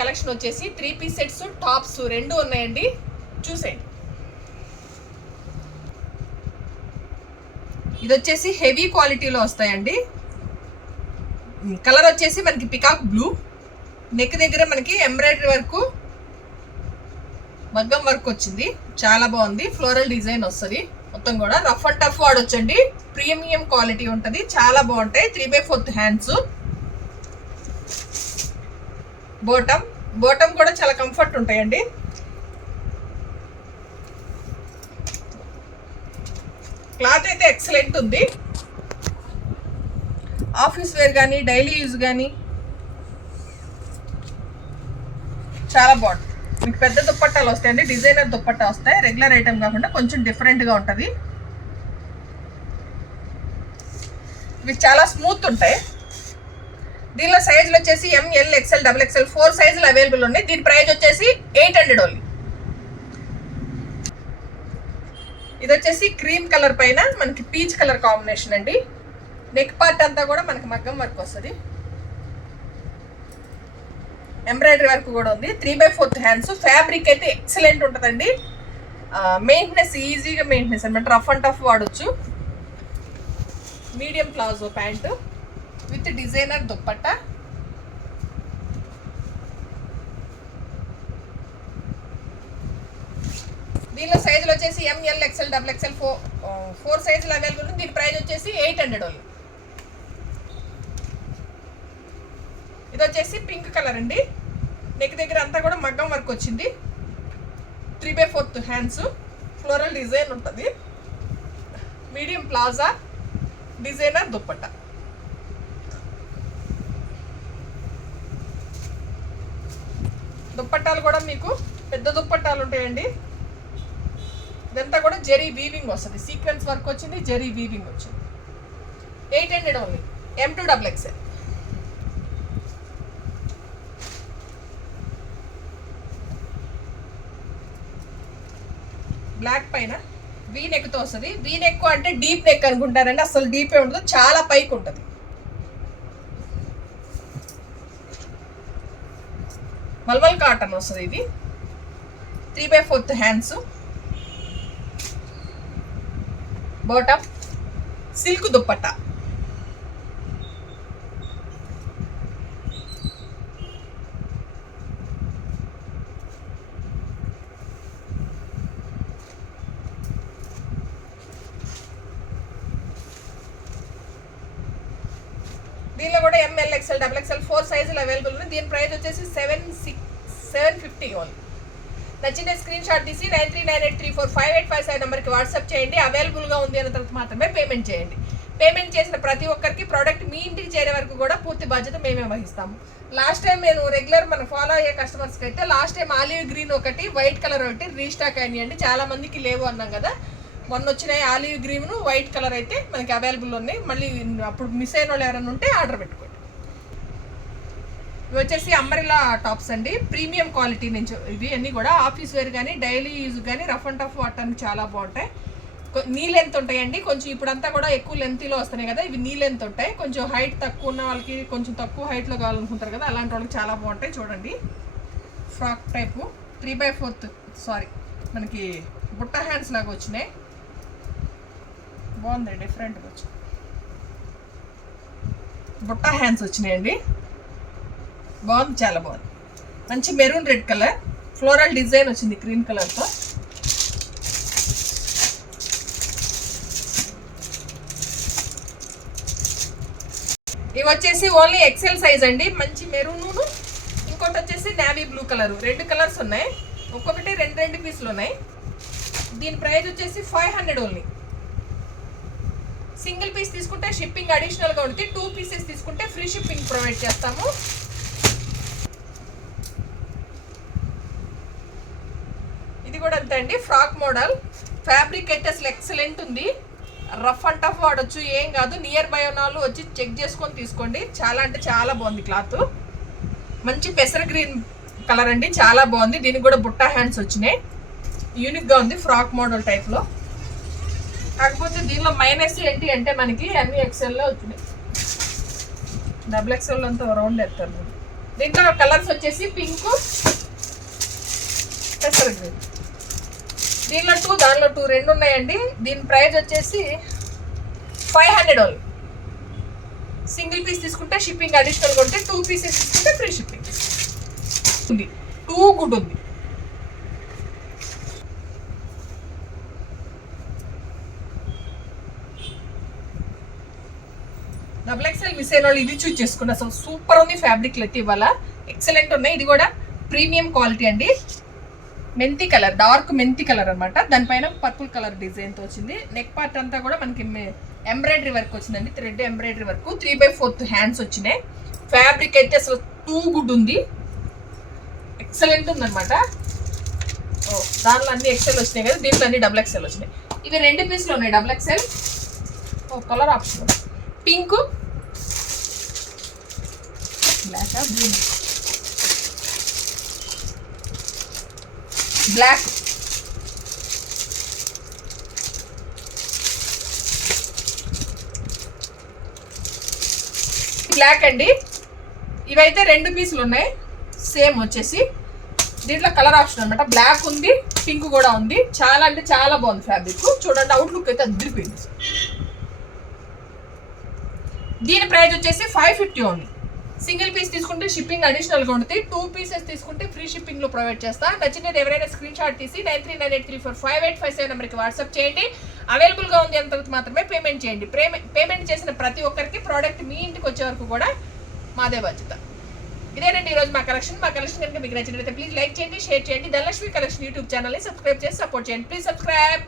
Collection వచ్చేసి 3 piece sets tops రెండు ఉన్నాయండి, చూసేయండి. ఇది వచ్చేసి హెవీ క్వాలిటీలో వస్తాయండి. కలర్ వచ్చేసి మనకి పికాక్ బ్లూ, నెక్ దగ్గర మనకి ఎంబ్రాయిడరీ వర్క్, మగ్గం వర్క్ వచ్చింది, చాలా బాగుంది. ఫ్లోరల్ డిజైన్ వస్తుంది మొత్తం కూడా. రఫ్ అండ్ టఫ్ వాడొచ్చండి, ప్రీమియం క్వాలిటీ ఉంటుంది, చాలా బాగుంటాయి. 3/4 హ్యాండ్స్. బాటమ్ కూడా చాలా కంఫర్ట్ ఉంటాయండి. క్లాత్ అయితే ఎక్సలెంట్ ఉంది. ఆఫీస్ వేర్ కానీ డైలీ యూజ్ కానీ చాలా బాగుంటుంది. మీకు పెద్ద దుప్పట్టాలు వస్తాయండి, డిజైనర్ దుప్పట్టా వస్తాయి, రెగ్యులర్ ఐటమ్ కాకుండా కొంచెం డిఫరెంట్గా ఉంటుంది. ఇవి చాలా స్మూత్ ఉంటాయి. దీనిలో సైజులు వచ్చేసి ML, XL, XXL 4 సైజులు అవైలబుల్ ఉన్నాయి. దీని ప్రైస్ వచ్చేసి 800 ఓన్లీ. ఇది వచ్చేసి క్రీమ్ కలర్ పైన మనకి పీచ్ కలర్ కాంబినేషన్ అండి. నెక్ పార్ట్ అంతా కూడా మనకి మగ్గం వర్క్ వస్తుంది, ఎంబ్రాయిడరీ వర్క్ కూడా ఉంది. 3/4 హ్యాండ్స్. ఫ్యాబ్రిక్ అయితే ఎక్సలెంట్ ఉంటుందండి. మెయింటెనెన్స్ ఈజీగా మెయింటెనెన్స్ అనమాట, రఫ్ అండ్ టఫ్ వాడచ్చు. Medium palazzo pant with designer dupatta. దీనిలో సైజులు వచ్చేసి ML, XL, XXL 4 సైజులు అవైలబుల్ ఉంది. దీని ప్రైస్ వచ్చేసి 800 ఓన్లీ. ఇది వచ్చేసి పింక్ కలర్ అండి. నెక్ దగ్గర అంతా కూడా మగ్గం వర్క్ వచ్చింది. 3/4 హ్యాండ్స్. ఫ్లోరల్ డిజైన్ ఉంటుంది. Medium palazzo, designer dupatta. దుప్పట్టాలు కూడా మీకు పెద్ద దుప్పట్టాలు ఉంటాయండి. ఇదంతా కూడా జెరీ వీవింగ్ వస్తుంది, సీక్వెన్స్ వర్క్ వచ్చింది, జెరీ వీవింగ్ వచ్చింది. 800 ఓన్లీ. M2 XXL. బ్లాక్ పైన వీ నెక్తో వస్తుంది. వీ నెక్ అంటే డీప్ నెక్ అనుకుంటారండి, అసలు డీపే ఉండదు, చాలా పైకి ఉంటుంది. మల్మల్ కాటన్ వస్తుంది. ఇది 3/4 హ్యాండ్స్. Bottom silk dupatta. దీనిలో కూడా ML, XL, XXL 4 సైజులు అవైలబుల్ ఉన్నాయి. దీని ప్రైస్ వచ్చేసి 750 ఓన్లీ. నచ్చిన స్క్రీన్ షాట్ తీసి 9398345857 నెంబర్కి వాట్సాప్ చేయండి. అవైలబుల్గా ఉంది అన్న తర్వాత మాత్రమే పేమెంట్ చేయండి. పేమెంట్ చేసిన ప్రతి ఒక్కరికి ప్రోడక్ట్ మీ ఇంటికి చేరే వరకు కూడా పూర్తి బాధ్యత మేమే వహిస్తాము. లాస్ట్ టైం నేను రెగ్యులర్ మన ఫాలో అయ్యే కస్టమర్స్కి అయితే లాస్ట్ టైం ఆలివ్ గ్రీన్ ఒకటి, వైట్ కలర్ ఒకటి రీస్టాక్ అయినాయండి. చాలా మందికి లేవు అన్నాం కదా, మొన్న వచ్చినాయి ఆలివ్ గ్రీన్, వైట్ కలర్ అయితే మనకి అవైలబుల్ ఉన్నాయి. మళ్ళీ అప్పుడు మిస్ అయిన వాళ్ళు ఎవరైనా ఉంటే ఆర్డర్ పెట్టుకోండి. ఇవి వచ్చేసి అంబ్రెల్లా టాప్స్ అండి, ప్రీమియం క్వాలిటీ నుంచి. ఇవి అన్నీ కూడా ఆఫీస్ వేర్ కానీ డైలీ యూజ్ కానీ రఫ్ అండ్ టఫ్ వాడటానికి చాలా బాగుంటాయి. నీ లెంత్ ఉంటాయండి, కొంచెం ఇప్పుడంతా కూడా ఎక్కువ లెంత్లో వస్తున్నాయి కదా, ఇవి నీ లెంత్ ఉంటాయి. కొంచెం హైట్ తక్కువ ఉన్న వాళ్ళకి, కొంచెం తక్కువ హైట్లో కావాలనుకుంటారు కదా, అలాంటి వాళ్ళకి చాలా బాగుంటాయి. చూడండి, ఫ్రాక్ టైపు 3/4 మనకి బుట్ట హ్యాండ్స్ లాగా వచ్చినాయి. బాగుంది, డిఫరెంట్గా వచ్చి బుట్ట హ్యాండ్స్ వచ్చినాయండి. బాగుంది, చాలా బాగుంది. మంచి maroon red colour floral design వచ్చింది క్రీమ్ కలర్తో. ఇవి వచ్చేసి ఓన్లీ XL సైజ్ అండి. మంచి మెరూను, ఇంకోటి వచ్చేసి నేవీ బ్లూ కలర్. 2 కలర్స్ ఉన్నాయి, ఒక్కొక్కటి 2 పీసులు ఉన్నాయి. దీని ప్రైస్ వచ్చేసి 500 ఓన్లీ. సింగిల్ పీస్ తీసుకుంటే షిప్పింగ్ అడిషనల్గా ఉంటుంది. 2 పీసెస్ తీసుకుంటే ఫ్రీ షిప్పింగ్ ప్రొవైడ్ చేస్తాము. ఇది కూడా అంతే అండి, ఫ్రాక్ మోడల్. ఫ్యాబ్రిక్ అయితే అసలు ఎక్సలెంట్ ఉంది, రఫ్ అండ్ టఫ్ వాడచ్చు, ఏం కాదు. నియర్ బై వాళ్ళు వచ్చి చెక్ చేసుకొని తీసుకోండి. చాలా అంటే చాలా బాగుంది క్లాత్. మంచి పెసర గ్రీన్ కలర్ అండి, చాలా బాగుంది. దీనికి కూడా బుట్టా హ్యాండ్స్ వచ్చినాయి, యూనిక్గా ఉంది, ఫ్రాక్ మోడల్ టైప్లో. కాకపోతే దీనిలో మైనస్ ఏంటి అంటే మనకి అన్ని XL లో వచ్చినాయి. XXL అంతా రౌండ్ ఎత్తారు. దీంట్లో కలర్స్ వచ్చేసి పింక్, పెసర గ్రీన్. దీనిలో 2, దానిలో 2 రెండు ఉన్నాయండి. దీని ప్రైస్ వచ్చేసి 500 ఓన్లీ. సింగిల్ పీస్ తీసుకుంటే షిప్పింగ్ అడిషనల్ కొంటే 2 పీసెస్ తీసుకుంటే ఫ్రీ షిప్పింగ్ ఉంది. 2 గుడ్ ఉంది. XXL మిస్ అయిన వాళ్ళు ఇది చూస్ చేసుకున్న అసలు సూపర్ ఉంది. ఫ్యాబ్రిక్లు అయితే ఇవాళ ఎక్సలెంట్ ఉన్నాయి. ఇది కూడా ప్రీమియం క్వాలిటీ అండి. మెంతి కలర్, డార్క్ మెంతి కలర్ అనమాట. దానిపైన పర్పుల్ కలర్ డిజైన్తో వచ్చింది. నెక్ పార్ట్ అంతా కూడా మనకి ఎంబ్రాయిడరీ వర్క్ వచ్చిందండి. Thread embroidery work. 3/4 హ్యాండ్స్ వచ్చినాయి. ఫ్యాబ్రిక్ అయితే అసలు 2 గుడ్ ఉంది. ఎక్సలెంట్ ఉందన్నమాట. దానిలో అన్ని ఎక్సెల్ వచ్చినాయి కదా, దీంట్లో అన్ని XXL వచ్చినాయి. ఇవి 2 పీస్లు ఉన్నాయి XXL. Colour option pink, black, green, black, black అండి. ఇవైతే 2 పీసులు ఉన్నాయి సేమ్ వచ్చేసి. దీంట్లో కలర్ ఆప్షన్ అనమాట. బ్లాక్ ఉంది, పింక్ కూడా ఉంది. చాలా అంటే చాలా బాగుంది ఫ్యాబ్రిక్. చూడండి, అవుట్లుక్ అయితే అదిరిపోయింది. దీని ప్రైస్ వచ్చేసి 550 ఓన్లీ. సింగిల్ పీస్ తీసుకుంటే షిప్పింగ్ అడిషనల్గా ఉంటుంది. 2 పీసెస్ తీసుకుంటే ఫ్రీ షిప్పింగ్లో ప్రొవైడ్ చేస్తా. నచ్చినది ఎవరైనా స్క్రీన్ షాట్ తీసి 9398345857 నెంబర్కి వాట్సాప్ చేయండి. అవైలబుల్గా ఉంది అంతవరకు మాత్రమే పేమెంట్ చేయండి. పేమెంట్ చేసిన ప్రతి ఒక్కరికి ప్రోడక్ట్ మీ ఇంటికి వచ్చే వరకు కూడా మాదే బాధ్యత. ఇదేనండి ఈరోజు మా కలెక్షన్. మా కలెక్షన్ కనుక మీకు నచ్చినట్లయితే ప్లీజ్ లైక్ చేయండి, షేర్ చేయండి. ధనలక్ష్మి కలెక్షన్ యూట్యూబ్ ఛానల్ని సబ్స్క్రైబ్ చేసి సపోర్ట్ చేయండి. Please subscribe.